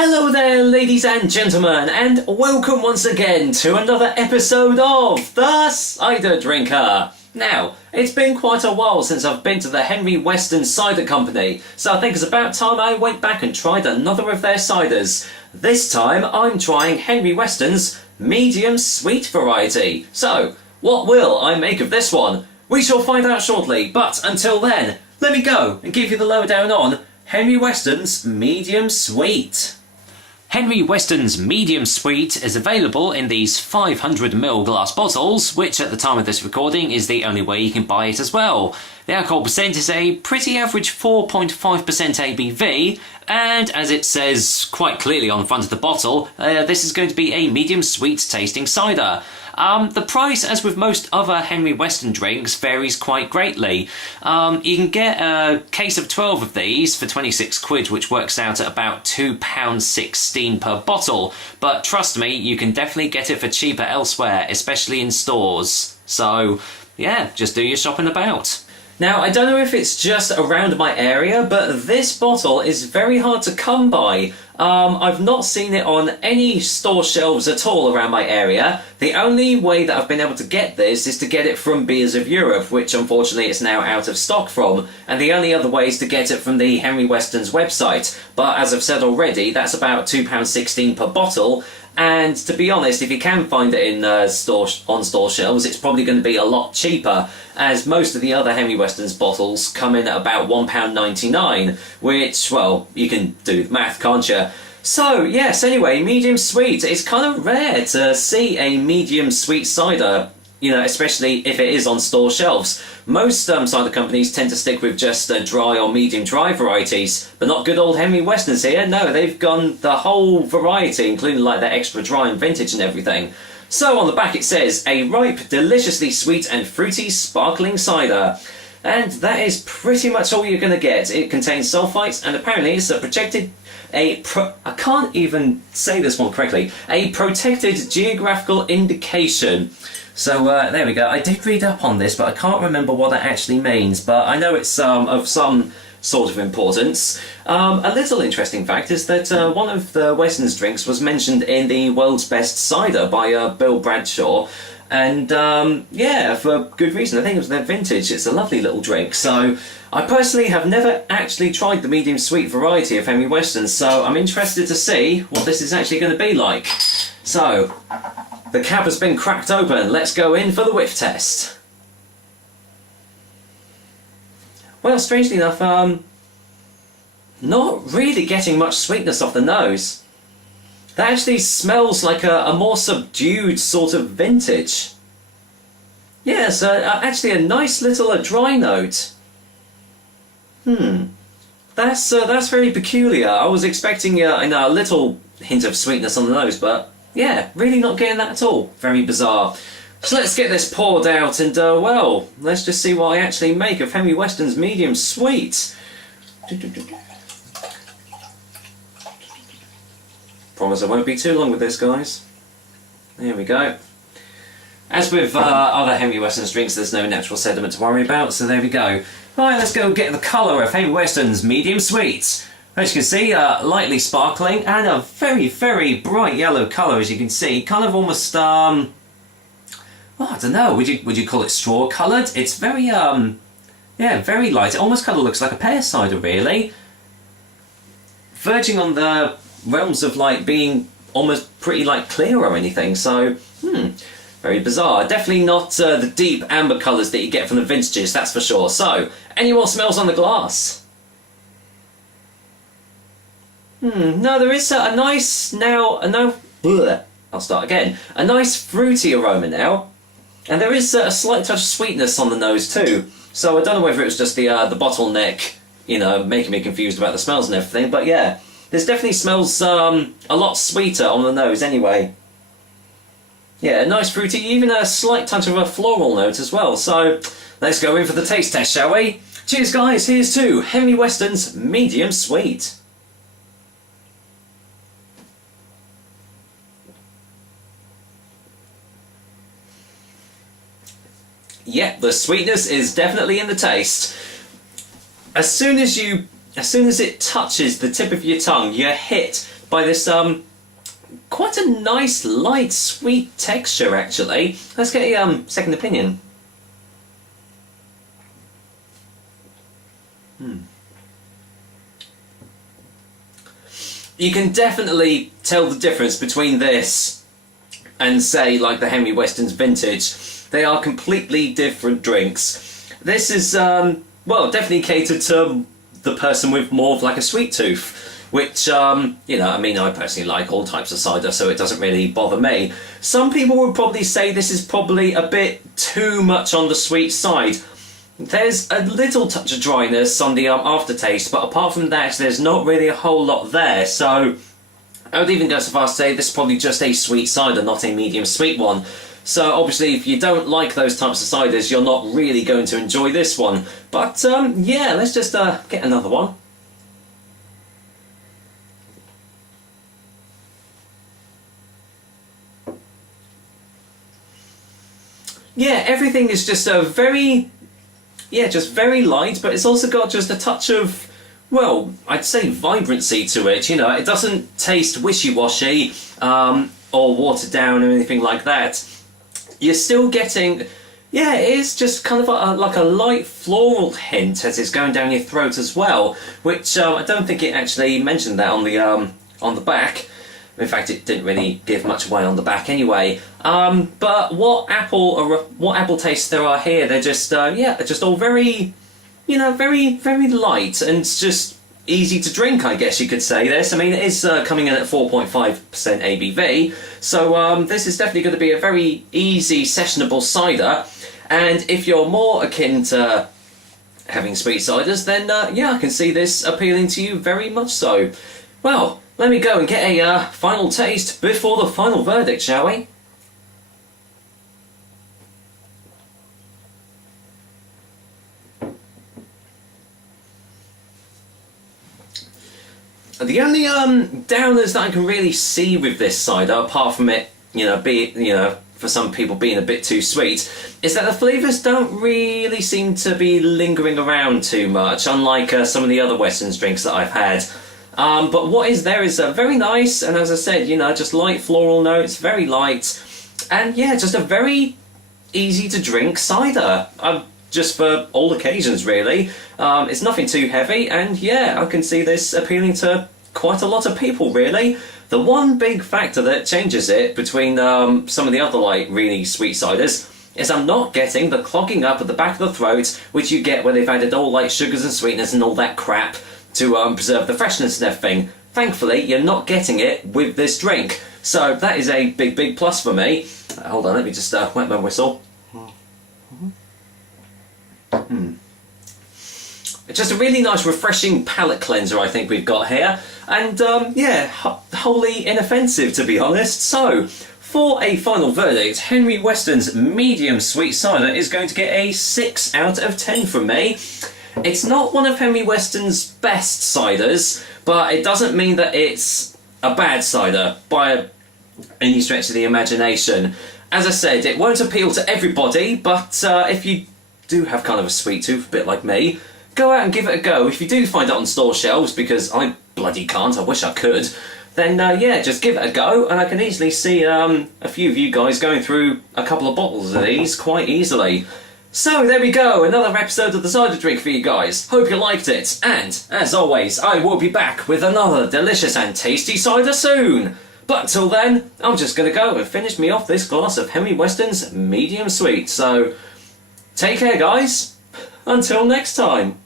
Hello there, ladies and gentlemen, and welcome once again to another episode of The Cider Drinker. Now, it's been quite a while since I've been to the Weston Cider Company, so I think it's about time I went back and tried another of their ciders. This time, I'm trying Weston's medium sweet variety. So, what will I make of this one? We shall find out shortly, but until then, let me go and give you the lowdown on Weston's medium sweet. Weston's medium sweet is available in these 500ml glass bottles, which at the time of this recording is the only way you can buy it as well. The alcohol percent is a pretty average 4.5% ABV, and as it says quite clearly on the front of the bottle, this is going to be a medium sweet tasting cider. The price, as with most other Weston drinks, varies quite greatly. You can get a case of 12 of these for 26 quid, which works out at about £2.16 per bottle. But trust me, you can definitely get it for cheaper elsewhere, especially in stores. So, yeah, just do your shopping about. Now, I don't know if it's just around my area, but this bottle is very hard to come by. I've not seen it on any store shelves at all around my area. The only way that I've been able to get this is to get it from Beers of Europe, which unfortunately it's now out of stock from. And the only other way is to get it from the Weston's website. But as I've said already, that's about £2.16 per bottle. And to be honest, if you can find it in on store shelves, it's probably going to be a lot cheaper, as most of the other Weston's bottles come in at about £1.99, which, well, you can do the math, can't you? So, yes, anyway, medium sweet. It's kind of rare to see a medium sweet cider, you know, especially if it is on store shelves. Most cider companies tend to stick with just dry or medium dry varieties, but not good old Weston's here. No, they've gone the whole variety, including like their extra dry and vintage and everything. So on the back it says, a ripe, deliciously sweet and fruity sparkling cider. And that is pretty much all you're going to get. It contains sulfites, and apparently it's I can't even say this one correctly, a protected geographical indication. So there we go. I did read up on this, but I can't remember what that actually means. But I know it's of some sort of importance. A little interesting fact is that one of the Weston's drinks was mentioned in the World's Best Cider by Bill Bradshaw. And yeah, for good reason. I think it was their vintage. It's a lovely little drink. So I personally have never actually tried the medium sweet variety of Weston's, so I'm interested to see what this is actually going to be like. So the cap has been cracked open. Let's go in for the whiff test. Well, strangely enough, not really getting much sweetness off the nose. That actually smells like a more subdued sort of vintage. Yes, actually a nice little dry note. That's very peculiar. I was expecting a little hint of sweetness on the nose, but yeah, really not getting that at all. Very bizarre. So let's get this poured out and, well, let's just see what I actually make of Weston's medium sweet. Promise I won't be too long with this, guys. There we go. As with other Weston's drinks, there's no natural sediment to worry about, so there we go. Right, let's go get the colour of Weston's medium sweet. As you can see, lightly sparkling and a very, very bright yellow colour, as you can see. Kind of almost, well, I don't know, would you call it straw coloured? It's very, yeah, very light. It almost kind of looks like a pear cider, really. Verging on the realms of, like, being almost pretty, like, clear or anything, so, very bizarre. Definitely not the deep amber colours that you get from the vintages, that's for sure. So, any more smells on the glass? No, there is a nice, I'll start again. A nice fruity aroma now. And there is a slight touch of sweetness on the nose too. So I don't know whether it was just the bottleneck, you know, making me confused about the smells and everything, but yeah. This definitely smells a lot sweeter on the nose anyway. Yeah, nice fruity, even a slight touch of a floral note as well. So let's go in for the taste test, shall we? Cheers guys, here's to Weston's medium sweet. Yep, the sweetness is definitely in the taste. As soon as it touches the tip of your tongue, you're hit by this quite a nice light sweet texture actually. Let's get a second opinion. You can definitely tell the difference between this and say like the Henry Weston's Vintage. They are completely different drinks. This is well, definitely catered to the person with more of like a sweet tooth, which you know, I mean, I personally like all types of cider, so it doesn't really bother me. Some people would probably say this is probably a bit too much on the sweet side. There's a little touch of dryness on the aftertaste, but apart from that, there's not really a whole lot there. So I would even go so far as to say this is probably just a sweet cider, not a medium sweet one. So obviously, if you don't like those types of ciders, you're not really going to enjoy this one. But yeah, let's just get another one. Yeah, everything is just very... yeah, just very light, but it's also got just a touch of, well, I'd say vibrancy to it. You know, it doesn't taste wishy-washy or watered down or anything like that. You're still getting, yeah, it is just kind of like a light floral hint as it's going down your throat as well, which I don't think it actually mentioned that on the back. In fact, it didn't really give much away on the back anyway. But what apple tastes there are here, they're just yeah, just all very, you know, very light and just easy to drink, I guess you could say this. I mean, it is coming in at 4.5% ABV, so this is definitely going to be a very easy sessionable cider. And if you're more akin to having sweet ciders, then yeah, I can see this appealing to you very much so. Well, let me go and get a final taste before the final verdict, shall we? The only downers that I can really see with this cider, apart from it, you know, for some people being a bit too sweet, is that the flavours don't really seem to be lingering around too much, unlike some of the other Westons drinks that I've had. But what is there is very nice, and as I said, you know, just light floral notes, very light, and yeah, just a very easy to drink cider, just for all occasions really. It's nothing too heavy, and yeah, I can see this appealing to quite a lot of people really. The one big factor that changes it between some of the other like really sweet ciders is I'm not getting the clogging up at the back of the throat which you get where they've added all like sugars and sweeteners and all that crap to preserve the freshness and everything. Thankfully, you're not getting it with this drink. So that is a big plus for me. Hold on, let me just wet my whistle. It's just a really nice refreshing palate cleanser I think we've got here. And yeah, wholly inoffensive to be honest. So, for a final verdict, Henry Weston's medium sweet cider is going to get a 6 out of 10 from me. It's not one of Henry Weston's best ciders, but it doesn't mean that it's a bad cider by any stretch of the imagination. As I said, it won't appeal to everybody, but if you do have kind of a sweet tooth, a bit like me, go out and give it a go. If you do find it on store shelves, because I bloody can't, I wish I could, then yeah, just give it a go, and I can easily see a few of you guys going through a couple of bottles of these quite easily. So there we go, another episode of the Cider Drink for you guys. Hope you liked it, and as always, I will be back with another delicious and tasty cider soon. But till then, I'm just going to go and finish me off this glass of Henry Weston's medium sweet. So take care guys, until next time.